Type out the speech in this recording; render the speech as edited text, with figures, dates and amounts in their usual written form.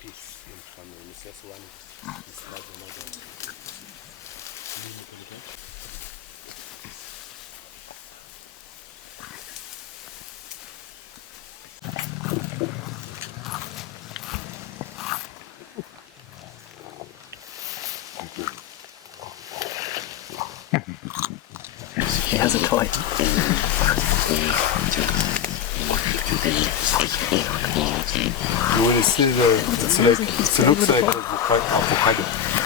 Peace in family. It's just one is love another. He has a toy. You want to see it looks like avocado.